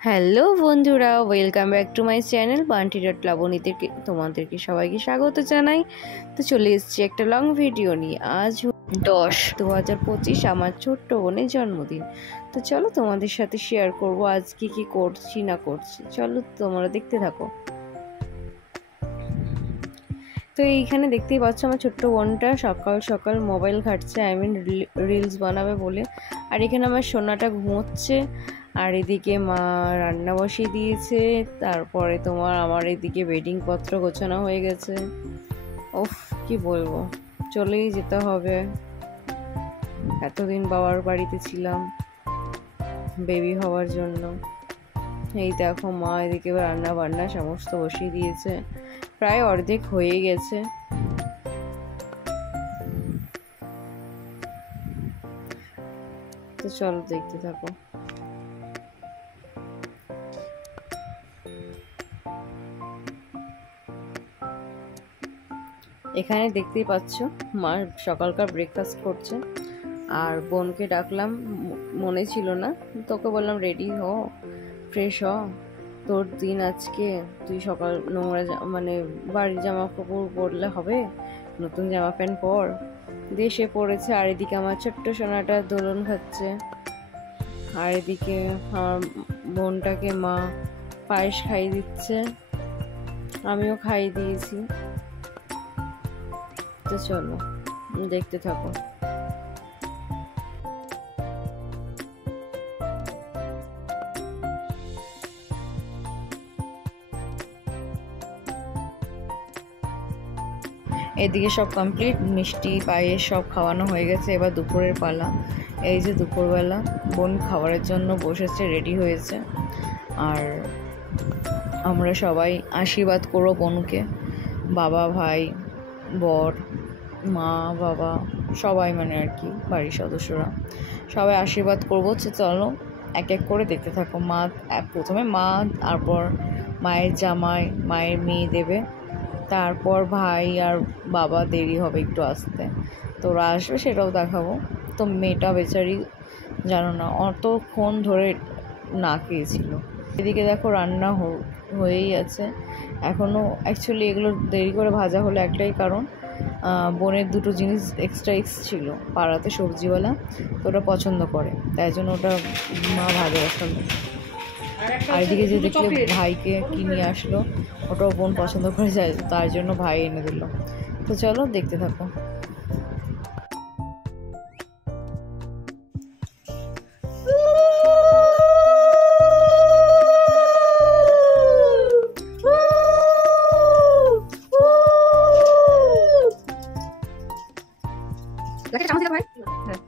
Hello বন্ধুরা, welcome back to my channel Bunty dot লাবণীতে তোমাদেরকে সবাইকে স্বাগত জানাই। তো চলে এসেছি একটা লং ভিডিও নিয়ে। আজ 10/2025 আমার ছোট্ট বোনের জন্মদিন। তো চলো তোমাদের সাথে শেয়ার করব আজকে কি করছি না করছি। চলো তোমরা দেখতে থাকো। তো এইখানে দেখতেই পাচ্ছ আমার ছোট্ট বোনটা সকাল সকাল মোবাইল ঘাটছে, রিলস বানাবে বলে। আর এখানে আমার সোনাটা ঘুমোচ্ছে, আর এদিকে মা রান্না বসিয়ে দিয়েছে। তারপরে আমার এদিকে বেডিং পত্র গোছানো হয়ে গেছে। ওফ, কি বলবো, চলেই যেতে হবে। এতদিন বাবার বাড়িতে ছিলাম বেবি হওয়ার জন্য। এই দেখো মা এদিকে রান্না বান্না সমস্ত বসিয়ে দিয়েছে, প্রায় অর্ধেক হয়ে গেছে। তো চলো দেখতে থাকো। এখানে দেখতেই পাচ্ছ মা সকালকার ব্রেকফাস্ট করছে, আর বোনকে ডাকলাম, মনে ছিল না, তোকে বললাম রেডি হ, ফ্রেশ হ, তোর দিন আজকে, তুই সকাল নোংরা মানে বাড়ির জামা কাপড় পরলে হবে, নতুন জামা প্যান্ট পর। দিয়ে সে পড়েছে, আর এদিকে আমার ছোট্ট সোনাটা দোলন খাচ্ছে, আর এদিকে আমার বোনটাকে মা পায়েস খাইয়ে দিচ্ছে, আমিও খাইয়ে দিয়েছি। তো চলো দেখতে থাকো। এদিকে সব কমপ্লিট, মিষ্টি পায়েস সব খাওয়ানো হয়ে গেছে। এবার দুপুরের পালা। এই যে দুপুরবেলা বোন খাবারের জন্য বসেছে, রেডি হয়েছে। আর আমরা সবাই আশীর্বাদ করবো বোনকে, বাবা, ভাই, বর, মা, বাবা, সবাই মানে আর কি বাড়ির সদস্যরা সবাই আশীর্বাদ করবো। চলো এক এক করে দেখতে থাকো। মা প্রথমে মা, তারপর মায়ের জামাই, মায়ের মেয়ে দেবে, তারপর ভাই আর বাবা দেরি হবে একটু আসতে, তোরা আসবে সেটাও দেখাবো। তো মেয়েটা বেচারি জানো না অতক্ষণ ধরে না খেয়েছিল। এদিকে দেখো রান্না হয়েই আছে এখনও। অ্যাকচুয়ালি এগুলো দেরি করে ভাজা হলো একটাই কারণ, বোনের দুটো জিনিস এক্সট্রা ছিল পাড়াতে, সবজিওয়ালা, তো ওটা পছন্দ করে, তাই জন্য ওটা মা ভাজা বসালো। আর এদিকে যে দেখলে ভাইকে কি নিয়ে আসলো, ওটাও বোন পছন্দ করে যায়, তার জন্য ভাই এনে দিল। তো চলো দেখতে থাকো। হ্যাঁ,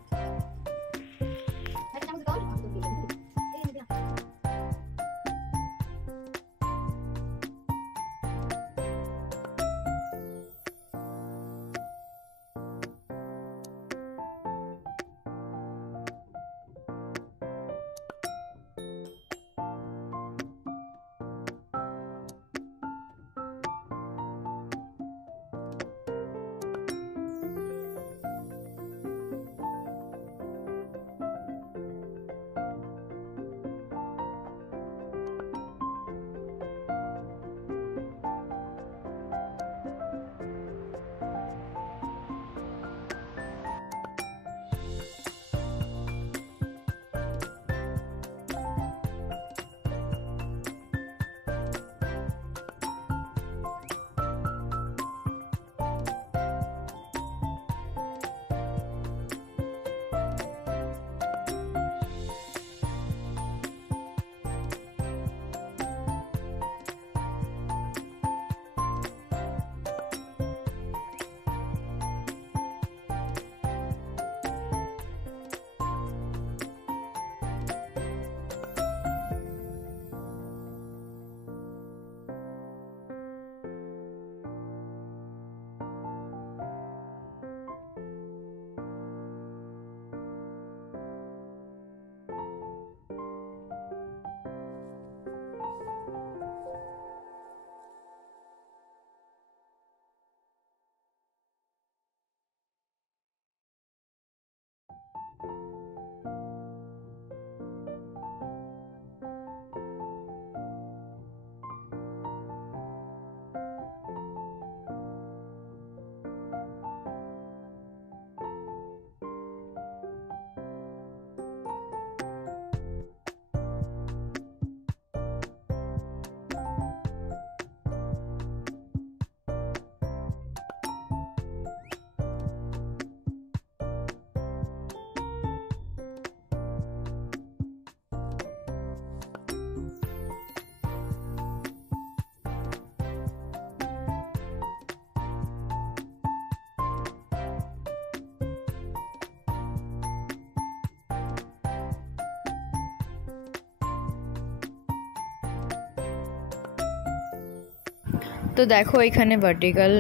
তো দেখো এখানে বার্থডে গার্ল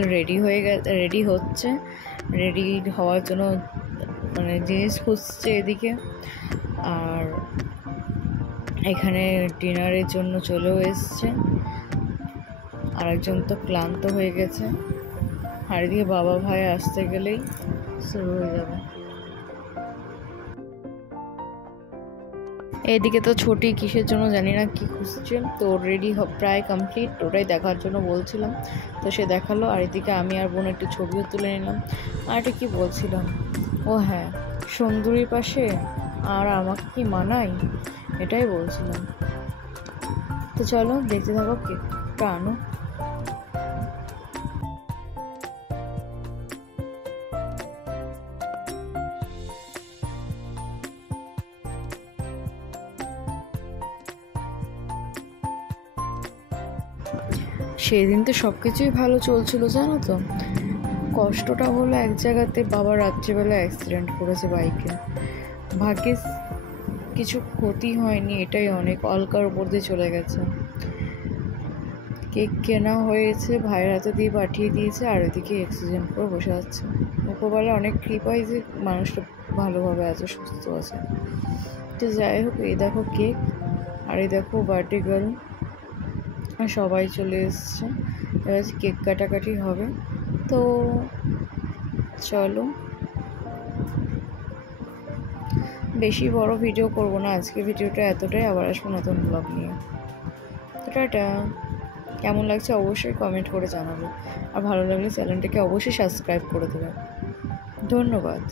রেডি হচ্ছে, রেডি হওয়ার জন্য মানে জিনিস খুঁজছে এদিকে। আর এখানে ডিনারের জন্য চলেও এসছে। আরেকজন তো ক্লান্ত হয়ে গেছে, আর এদিকে বাবা ভাই আসতে গেলেই শুরু হয়ে যাবে। এদিকে তো ছোটি কিসের জন্য জানি না কি খুঁজছে, তো রেডি প্রায় কমপ্লিট, ওটাই দেখার জন্য বলছিলাম, তো সে দেখালো। আর এদিকে আমি আর বোন একটু ছবিও তুলে নিলাম। আর এটা কি বলছিলাম, ও হ্যাঁ, সুন্দরীর পাশে আর আমাকে কি মানায়, এটাই বলছিলাম। তো চলো দেখতে থাকো, কেকটা আনো। সেদিন তো সব কিছুই ভালো চলছিল জানো তো, কষ্টটা হলো এক জায়গাতে, বাবা রাত্রিবেলা অ্যাক্সিডেন্ট করেছে বাইকে। ভাগ্যে কিছু ক্ষতি হয়নি, এটাই অনেক, অলকার উপর দিয়ে চলে গেছে। কেক কেনা হয়েছে, ভাইয়ের হাতে দিয়ে পাঠিয়ে দিয়েছে, আর ওইদিকে অ্যাক্সিডেন্ট করে বসে আছে। উপরবেলা অনেক কৃপাই যে মানুষটা ভালোভাবে আছে, সুস্থ আছে। তো যাই হোক, এই দেখো কেক, আর এই দেখো বার্থডে গার্ল, আর সবাই চলে এসছে। এবার কেক কাটাকাটি হবে। তো চলো, বেশি বড় ভিডিও করব না আজকে, ভিডিওটা এতটাই, আবার আসবো নতুন ব্লগ নিয়ে। তো টাটা। কেমন লাগছে অবশ্যই কমেন্ট করে জানাবে, আর ভালো লাগলে চ্যানেলটাকে অবশ্যই সাবস্ক্রাইব করে দেবে। ধন্যবাদ।